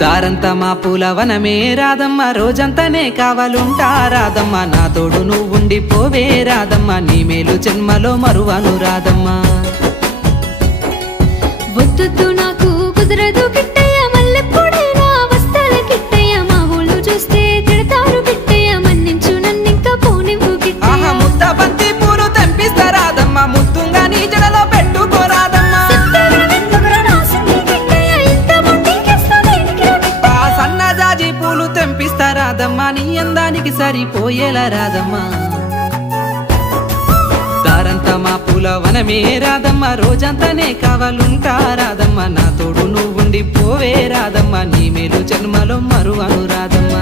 దారంతా మా పూలవనమే రాదమ్మ రోజంతానే కావాలుంటా రాదమ్మ నా తోడు నువ్వుండి పోవే రాదమ్మ నీ మేలు జన్మలో మరువను రాదమ్మ వద్దు నాకు కుదరదు కిట్టయ్య మల్లెప్పుడైనా వస్తాల కిట్టయ్య మా ఊళ్ళు చూస్తే తిడతారు కిట్టయ్య మన్నించు నన్నింకా పోనివ్వు కిట్టయ్య ముద్ద బంతి పూలు తెంపిస్తా రాదమ్మ ముద్దుగా నీ జడలో పెట్టుకోరాదమ్మ సన్నజాజి పూలు తెంపిస్తా రాదమ్మ నీ అందానికి సరిపోయేలా రాదమ్మ దారంతా మా పూలవనమే రాదమ్మ రోజంతానే కావాలుంటా రాదమ్మ నా తోడు నువ్వుండి పోవే రాదమ్మ నీ మేలు జన్మలో మరువను రాదమ్మ